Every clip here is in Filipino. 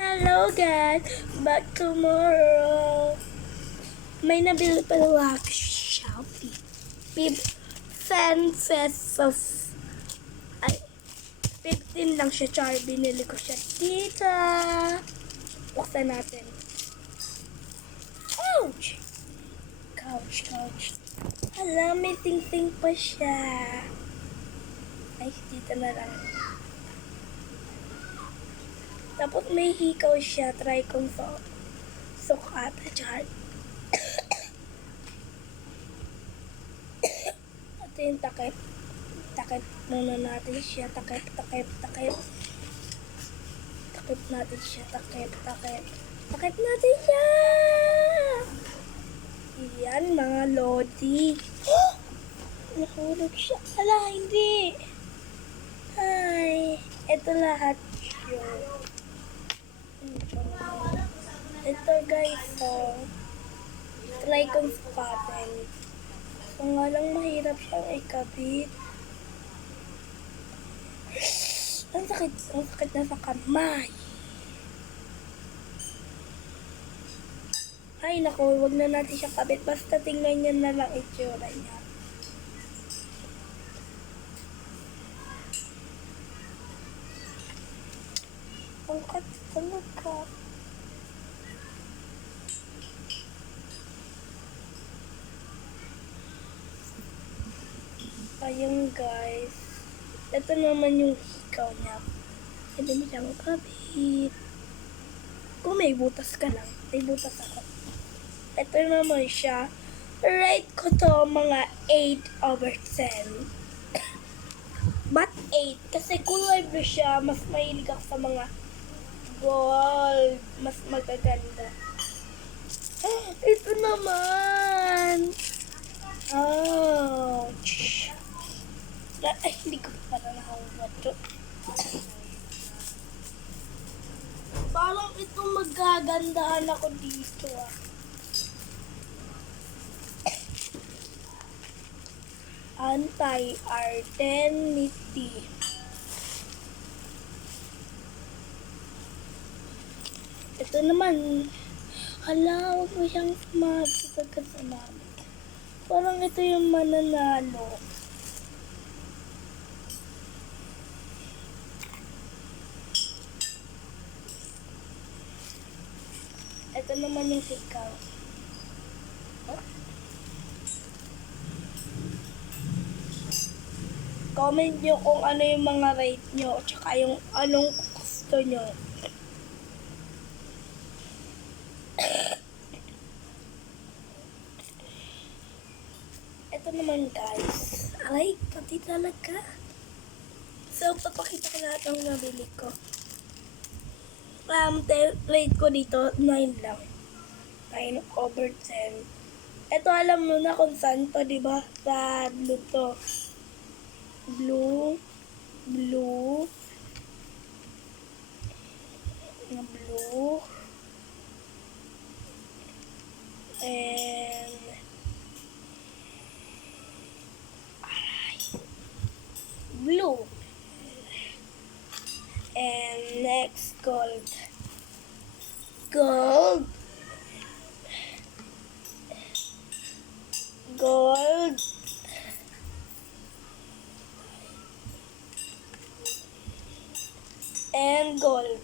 Hello guys, back tomorrow. May nabili pa lang ako sa Shopee. 10 pesos. Ay, 15 lang siya, char. Binili ko siya dito. Buksan natin. Ouch! Couch. Hala, may ting-ting pa siya. Ay, dito na lang. Tapos may hikaw siya. Try kong sukat. Char. Ito yung takip. Takip muna natin siya. Takip. Takip natin siya. Takip natin siya! Yan, mga lodi. Nahulog siya. Ala, hindi. Ay, ito lahat yun. Ito guys, try kong sukatin. Kung nga lang mahirap siyang ikabit. Ang sakit na sa kamay. Ay naku, wag na natin siya kabit. Basta tingnan niya na lang itsura niya. Ang talaga. Ayun guys. Ito naman yung hikaw niya. Hindi mo siyang kabit. Kung may butas ka lang. May butas ako. Ito naman siya. Rate ko to mga 8/10. But 8. Kasi kulay blue siya. Mas mahilig ako sa mga gold. Mas magaganda. Ito naman. Ouch. Ay, hindi ko pala nakahuwad to. Parang ito magagandahan ako dito ah. Anti-ardenity. Ito naman, hala, huwag mo siyang magpagkat sa mami. Parang ito yung mananalo. Ito naman yung hikaw. Comment nyo kung ano yung mga rate nyo at saka yung anong gusto nyo. Ito naman guys. Aray, pati talaga. So, papakita ko lahat ng nabili ko. Rate ko dito, 9 lang. 9/10. Ito alam mo na kung saan to, diba? Sa blue to. Blue, and blue, and next gold, and gold.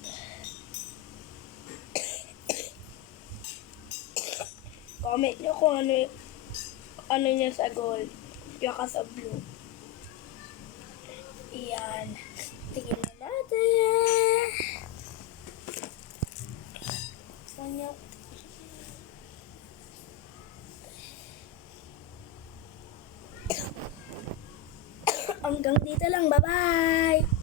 Comment nyo kung ano niya sa gold, tsaka sa blue. Iyan. Tingnan na natin. Sanya. Hanggang dito lang. Bye-bye!